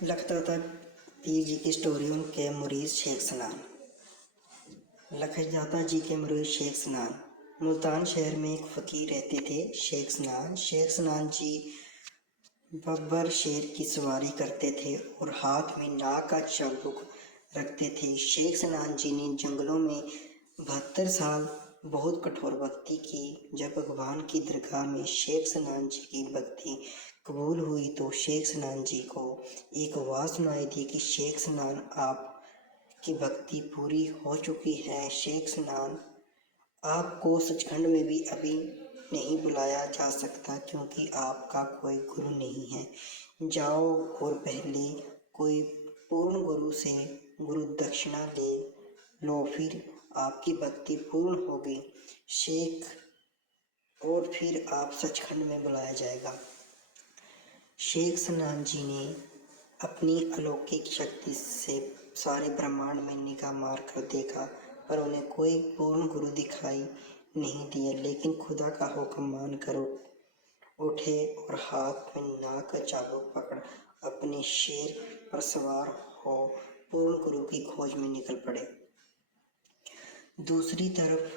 लखदाता पीर जी की स्टोरी उनके मुरीद शेख सनान। लखदाता जी के मुरीद शेख सनान। मुल्तान शहर में एक फ़कीर रहते थे, शेख सनान। शेख सनान जी बब्बर शेर की सवारी करते थे और हाथ में नाग का चाबुक रखते थे। शेख सनान जी ने जंगलों में 72 साल बहुत कठोर भक्ति की। जब भगवान की दरगाह में शेख सनान जी की भक्ति कबूल हुई तो शेख सनान जी को एक आवाज़ सुनाई दी कि शेख सनान, आपकी भक्ति पूरी हो चुकी है। शेख सनान, आपको सचखंड में भी अभी नहीं बुलाया जा सकता क्योंकि आपका कोई गुरु नहीं है। जाओ और पहले कोई पूर्ण गुरु से गुरु दक्षिणा ले लो, फिर आपकी भक्ति पूर्ण होगी शेख, और फिर आप सचखंड में बुलाया जाएगा। शेख सनान जी ने अपनी अलौकिक शक्ति से सारे ब्रह्मांड में निगाह मार कर देखा पर उन्हें कोई पूर्ण गुरु दिखाई नहीं दिया, लेकिन खुदा का हुक्म मानकर उठे और हाथ में नाग का चाबुक पकड़ अपने शेर पर सवार हो पूर्ण गुरु की खोज में निकल पड़े। दूसरी तरफ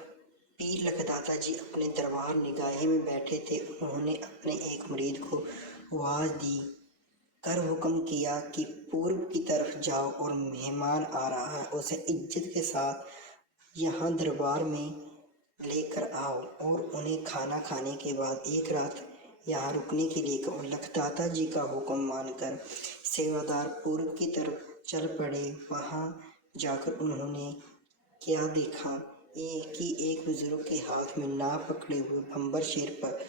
पीर लखदाता जी अपने दरबार निगाहे में बैठे थे। उन्होंने अपने एक मुरीद को आवाज़ दी कर हुक्म किया कि पूर्व की तरफ जाओ और मेहमान आ रहा है, उसे इज्जत के साथ यहाँ दरबार में लेकर आओ और उन्हें खाना खाने के बाद एक रात यहाँ रुकने के लिए कहो। लखदाता जी का हुक्म मानकर सेवादार पूर्व की तरफ चल पड़े। वहाँ जाकर उन्होंने क्या देखा कि एक बुजुर्ग के हाथ में नाव पकड़े हुए बब्बर शेर पर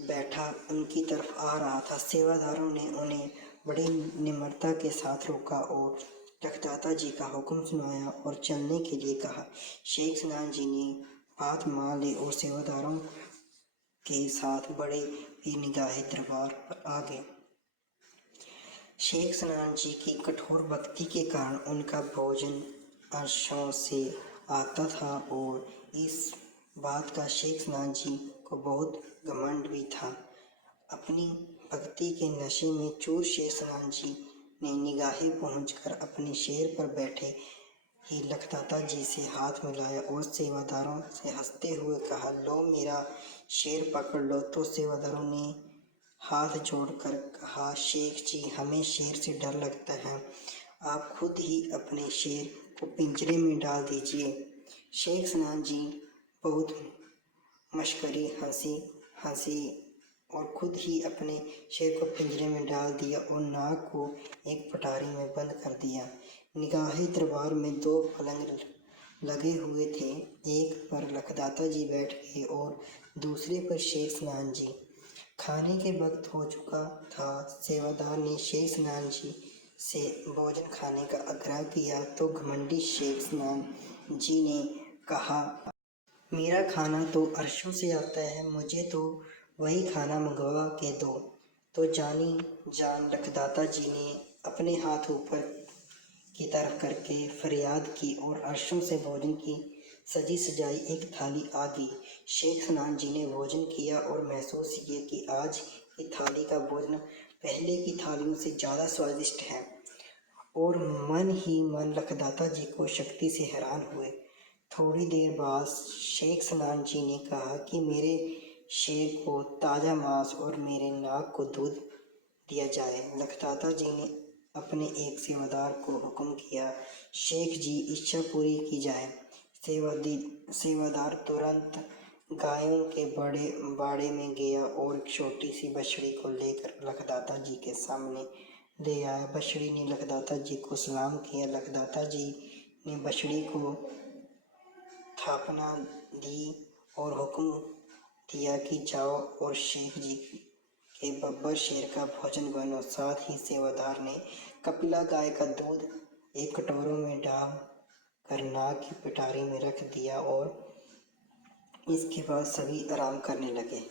बैठा उनकी तरफ आ रहा था। सेवादारों ने उन्हें बड़ी निम्रता के साथ रोका और लखदाता जी का हुक्म सुनाया और चलने के लिए कहा। शेख सनान जी ने बात मान ली और सेवादारों के साथ बड़े ही निगाहे दरबार पर आ गए। शेख सनान जी की कठोर भक्ति के कारण उनका भोजन अर्शों से आता था और इस बात का शेख सनान जी को बहुत घमंड भी था। अपनी भक्ति के नशे में चूर शेख सनान जी ने निगाहें पहुंचकर अपने शेर पर बैठे ही लखदाता जी से हाथ मिलाया और सेवादारों से हंसते हुए कहा, लो मेरा शेर पकड़ लो। तो सेवादारों ने हाथ जोड़कर कहा, शेख जी, हमें शेर से डर लगता है, आप खुद ही अपने शेर को पिंजरे में डाल दीजिए। शेख सनान जी बहुत मशकरी हंसी और खुद ही अपने शेर को पिंजरे में डाल दिया और नाग को एक पटारी में बंद कर दिया। निगाहे दरबार में 2 पलंग लगे हुए थे, एक पर लखदाता जी बैठ गए और दूसरे पर शेख सनान जी। खाने के वक्त हो चुका था। सेवादार ने शेख सनान जी से भोजन खाने का आग्रह किया तो घमंडी शेख सनान जी ने कहा, मेरा खाना तो अर्शों से आता है, मुझे तो वही खाना मंगवा के दो। तो जानी जान लखदाता जी ने अपने हाथ ऊपर की तरफ करके फरियाद की और अर्शों से भोजन की सजी सजाई एक थाली आ गई। शेख सनान जी ने भोजन किया और महसूस किया कि आज की थाली का भोजन पहले की थालियों से ज़्यादा स्वादिष्ट है और मन ही मन लखदाता जी को शक्ति से हैरान हुए। थोड़ी देर बाद शेख सनान जी ने कहा कि मेरे शेर को ताज़ा मांस और मेरे नाग को दूध दिया जाए। लखदाता जी ने अपने एक सेवादार को हुक्म किया, शेख जी, इच्छा पूरी की जाए। सेवादार तुरंत गायों के बड़े बाड़े में गया और एक छोटी सी बछड़ी को लेकर लखदाता जी के सामने ले आया। बछड़ी ने लखदाता जी को सलाम किया। लखदाता जी ने बछड़ी को थापना दी और हुक्म दिया कि जाओ और शेख जी के बब्बर शेर का भोजन बनो। साथ ही सेवादार ने कपिला गाय का दूध एक कटोरों में डाल कर नाग की पिटारी में रख दिया और इसके बाद सभी आराम करने लगे।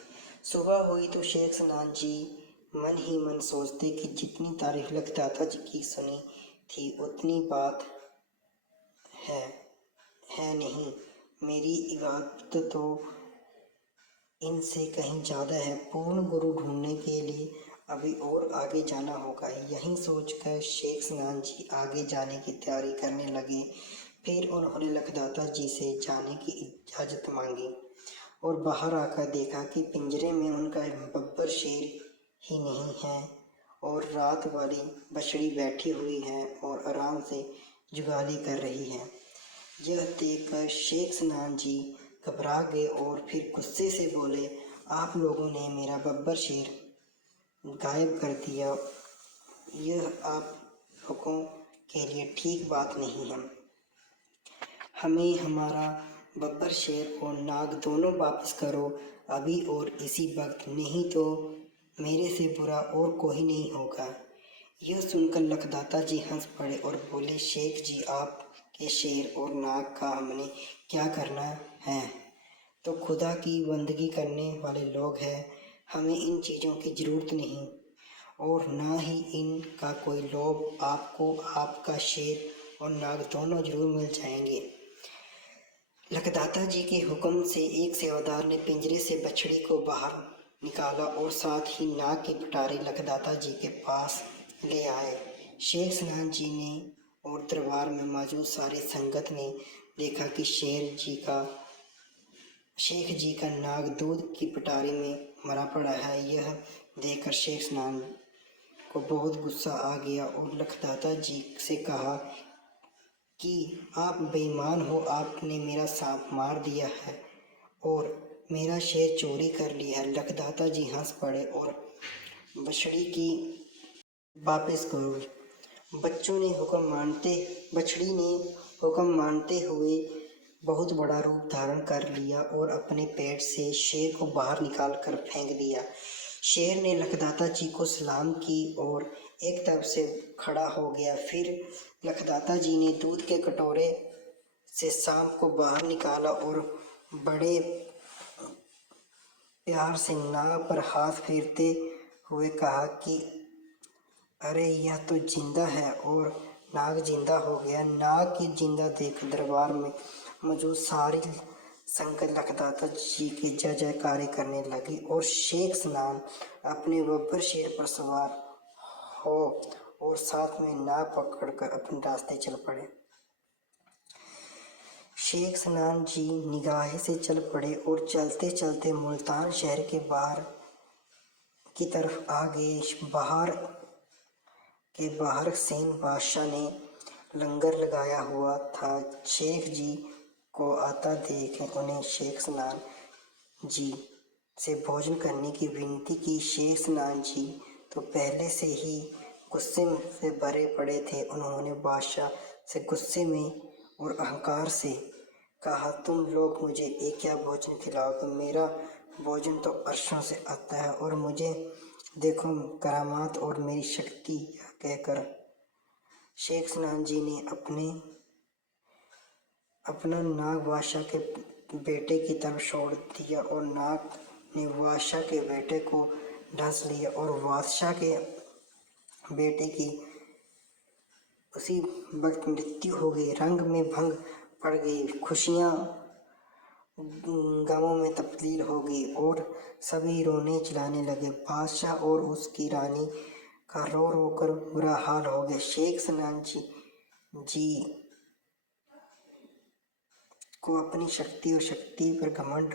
सुबह हुई तो शेख सनान जी मन ही मन सोचते कि जितनी तारीफ लखदाता जी की सुनी थी उतनी बात है नहीं, मेरी इबादत तो इनसे कहीं ज़्यादा है। पूर्ण गुरु ढूंढने के लिए अभी और आगे जाना होगा। यही सोचकर शेख स्नान जी आगे जाने की तैयारी करने लगे। फिर उन्होंने लखदाता जी से जाने की इजाज़त मांगी और बाहर आकर देखा कि पिंजरे में उनका बब्बर शेर ही नहीं है और रात वाली बछड़ी बैठी हुई है और आराम से जुगाली कर रही है। यह देखकर शेख स्नान जी घबरा गए और फिर गुस्से से बोले, आप लोगों ने मेरा बब्बर शेर गायब कर दिया। यह आप लोगों के लिए ठीक बात नहीं है। हमें हमारा बब्बर शेर और नाग दोनों वापस करो अभी और इसी वक्त, नहीं तो मेरे से बुरा और कोई नहीं होगा। यह सुनकर लखदाता जी हंस पड़े और बोले, शेख जी, आपके शेर और नाग का हमने क्या करना है? तो खुदा की बंदगी करने वाले लोग हैं, हमें इन चीज़ों की ज़रूरत नहीं और ना ही इनका कोई लोभ। आपको आपका शेर और नाग दोनों जरूर मिल जाएंगे। लखदाता जी के हुक्म से एक सेवादार ने पिंजरे से बछड़ी को बाहर निकाला और साथ ही नाग की पिटारी लखदाता जी के पास ले आए। शेख स्नान जी ने और दरबार में मौजूद सारी संगत ने देखा कि शेख जी का नाग दूध की पिटारी में मरा पड़ा है। यह देखकर शेख स्नान को बहुत गुस्सा आ गया और लखदाता जी से कहा कि आप बेईमान हो, आपने मेरा सांप मार दिया है और मेरा शेर चोरी कर लिया है। लखदाता जी हंस पड़े और बछड़ी की वापस करो। बछड़ी ने हुक्म मानते हुए बहुत बड़ा रूप धारण कर लिया और अपने पेट से शेर को बाहर निकाल कर फेंक दिया। शेर ने लखदाता जी को सलाम की और एक तरफ से खड़ा हो गया। फिर लखदाता जी ने दूध के कटोरे से सांप को बाहर निकाला और बड़े प्यार से नाग पर हाथ फेरते हुए कहा कि अरे यह तो जिंदा है। और नाग जिंदा हो गया। नाग की जिंदा देख दरबार में मौजूद सारी संगत लखदाता जी की जय जयकारे करने लगी और शेख स्नान अपने बब्बर शेर पर सवार हो और साथ में नाग पकड़कर अपने रास्ते चल पड़े। शेख स्नान जी निगाहे से चल पड़े और चलते चलते मुल्तान शहर के बाहर की तरफ आ गए। बाहर सेन बादशाह ने लंगर लगाया हुआ था। शेख जी को आता देख उन्हें शेख स्नान जी से भोजन करने की विनती की। शेख स्नान जी तो पहले से ही गुस्से से भरे पड़े थे। उन्होंने बादशाह से गुस्से में और अहंकार से कहा, तुम लोग मुझे एक क्या भोजन खिलाओगे? मेरा भोजन तो अर्शों से आता है और मुझे देखो करामात और मेरी शक्ति कहकर शेख स्नान जी ने अपना नाग बादशाह के बेटे की तरफ छोड़ दिया और नाग ने बादशाह के बेटे को डस लिया और बादशाह के बेटे की उसी वक्त मृत्यु हो गई। रंग में भंग पड़ गई, खुशियाँ गमों में तब्दील हो गई और सभी रोने चिल्लाने लगे। बादशाह और उसकी रानी का रो रो कर बुरा हाल हो गया। शेख स्नान जी को अपनी शक्ति और शक्ति पर घमंड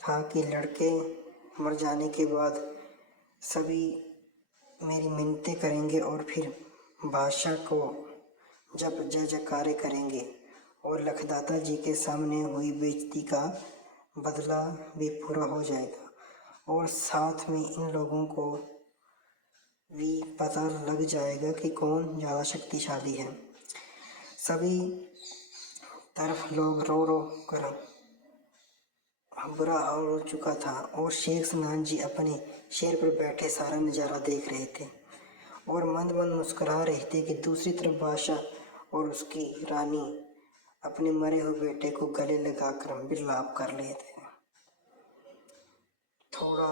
था कि लड़के मर जाने के बाद सभी मेरी मिन्नतें करेंगे और फिर बादशाह को जब जय जयकारे करेंगे और लखदाता जी के सामने हुई बेइज्जती का बदला भी पूरा हो जाएगा और साथ में इन लोगों को भी पता लग जाएगा कि कौन ज़्यादा शक्तिशाली है। सभी तरफ लोग रो रो कर बुरा हाल हो चुका था और शेख स्नान जी अपने शेर पर बैठे सारा नज़ारा देख रहे थे और मंद मंद मुस्कुरा रहे थे कि दूसरी तरफ बादशाह और उसकी रानी अपने मरे हुए बेटे को गले लगाकर विलाप कर रहे थे। थोड़ा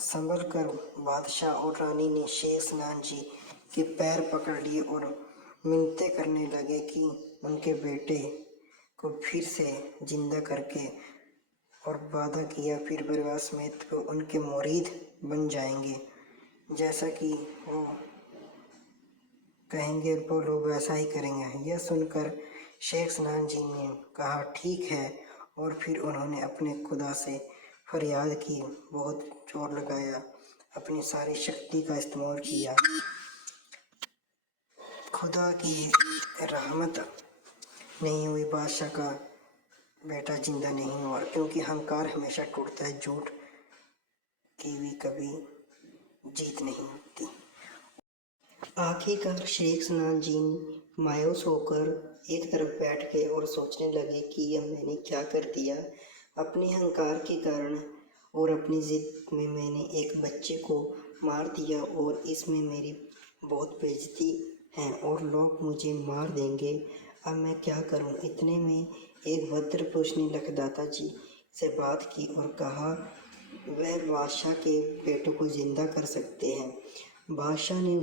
संभल कर बादशाह और रानी ने शेख स्नान जी के पैर पकड़ लिए और मिन्नतें करने लगे कि उनके बेटे को फिर से जिंदा करके और वादा किया फिर परिवार समेत उनके मुरीद बन जाएंगे। जैसा कि वो कहेंगे वो लोग वैसा ही करेंगे। यह सुनकर शेख स्नान जी ने कहा ठीक है, और फिर उन्होंने अपने खुदा से फरियाद की, बहुत जोर लगाया, अपनी सारी शक्ति का इस्तेमाल किया। खुदा की रहमत नहीं हुई, बादशाह का बेटा जिंदा नहीं हुआ, क्योंकि अहंकार हमेशा टूटता है, झूठ की भी कभी जीत नहीं होती। आखिरकार शेख स्नान जी मायूस होकर एक तरफ बैठ गए और सोचने लगे कि यह मैंने क्या कर दिया। अपने अहंकार के कारण और अपनी जिद में मैंने एक बच्चे को मार दिया, और इसमें मेरी बहुत बेइज्जती है और लोग मुझे मार देंगे। अब मैं क्या करूं? इतने में एक भद्र पुरुष ने लखदाता जी से बात की और कहा वह बादशाह के बेटों को जिंदा कर सकते हैं। बादशाह ने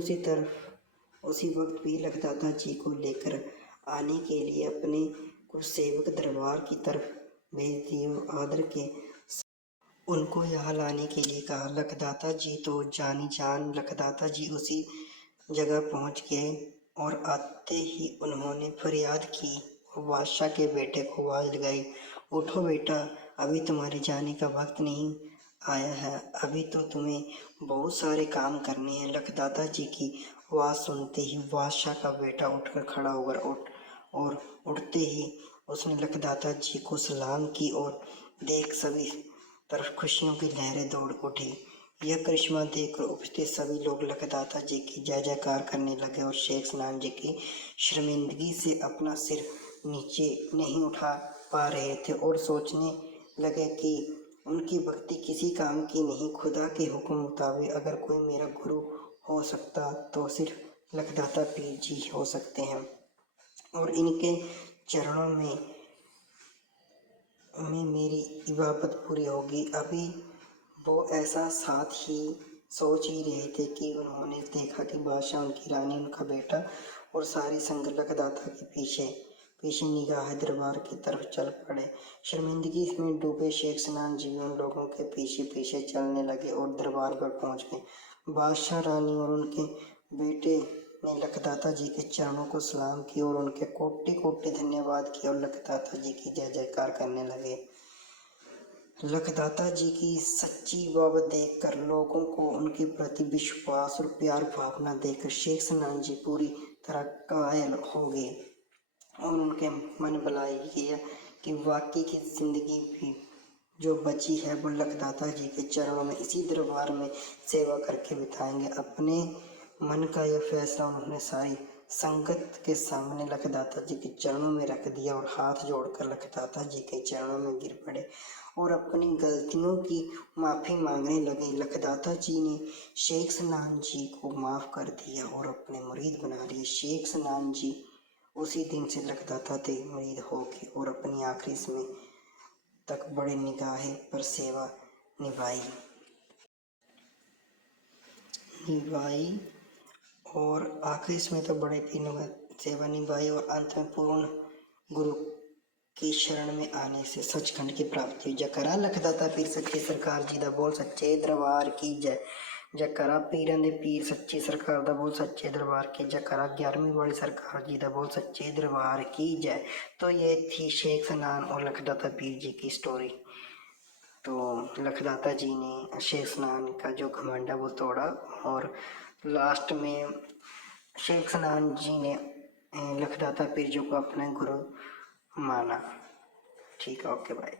उसी वक्त भी लखदाता जी को लेकर आने के लिए अपने कुछ सेवक दरबार की तरफ भेज दिए और आदर के उनको यहाँ लाने के लिए कहा। लखदाता जी तो जानी जान। लखदाता जी उसी जगह पहुंच गए और आते ही उन्होंने फरियाद की और बादशाह के बेटे को आवाज लगाई, उठो बेटा, अभी तुम्हारे जाने का वक्त नहीं आया है, अभी तो तुम्हें बहुत सारे काम करने हैं। लखदाता जी की आवाज़ सुनते ही बादशाह का बेटा उठकर खड़ा होकर और उठते ही उसने लखदाता जी को सलाम की और देख सभी तरफ खुशियों की लहरें दौड़ उठी। यह करिश्मा देखकर उपस्थित सभी लोग लखदाता जी की जय जयकार करने लगे और शेख स्नान जी की शर्मिंदगी से अपना सिर नीचे नहीं उठा पा रहे थे और सोचने लगे कि उनकी भक्ति किसी काम की नहीं। खुदा के हुक्म मुताबिक अगर कोई मेरा गुरु हो सकता तो सिर्फ लखदाता पीर जी हो सकते हैं, और इनके चरणों में मेरी इबादत पूरी होगी। अभी वो ऐसा साथ ही सोच ही रहे थे कि उन्होंने देखा कि बादशाह, उनकी रानी, उनका बेटा और सारी संग लखदाता के पीछे पीछे निगाह दरबार की तरफ चल पड़े। शर्मिंदगी में डूबे शेख स्नान जी उन लोगों के पीछे पीछे चलने लगे और दरबार पर पहुंच गए। बादशाह, रानी और उनके बेटे ने लखदाता जी के चरणों को सलाम किया और उनके कोटि कोटि धन्यवाद किया और लखदाता जी की जय जयकार करने लगे। लखदाता जी की सच्ची बात देखकर, लोगों को उनके प्रति विश्वास और प्यार भावना देखकर शेख स्नान जी पूरी तरह कायल हो गए और उनके मन बलाई किया कि वाकई की जिंदगी भी जो बची है वो लखदाता जी के चरणों में इसी दरबार में सेवा करके बिताएंगे। अपने मन का यह फैसला उन्होंने सारी संगत के सामने लखदाता जी के चरणों में रख दिया और हाथ जोड़कर लखदाता जी के चरणों में गिर पड़े और अपनी गलतियों की माफ़ी मांगने लगे। लखदाता जी ने शेख स्नान जी को माफ़ कर दिया और अपने मुरीद बना लिए। शेख स्नान जी उसी दिन से लखदाता थे मुरीद होके और अपनी आखिरी समय तक बड़े निगाहे पर सेवा निभाई और आखिरी समय तक बड़े पीर में सेवा निभाई और अंत में पूर्ण गुरु की शरण में आने से सचखंड की प्राप्ति हुई। जयकारा लखदाता पीर सच्ची सरकार जी दा बोल सच्चे दरबार की जय। जयकारा पीरां दे पीर सच्ची सरकार दा बोल सच्चे दरबार की। जयकारा 11वीं वाली सरकार जी दा बोल सच्चे दरबार की जय। तो ये थी शेख स्नान और लखदाता पीर जी की स्टोरी। तो लखदाता जी ने शेख स्नान का जो घमंड है वो तोड़ा और लास्ट में शेख स्नान जी ने लखदाता पीर जी को अपना गुरु माना। ठीक है, ओके, बाय।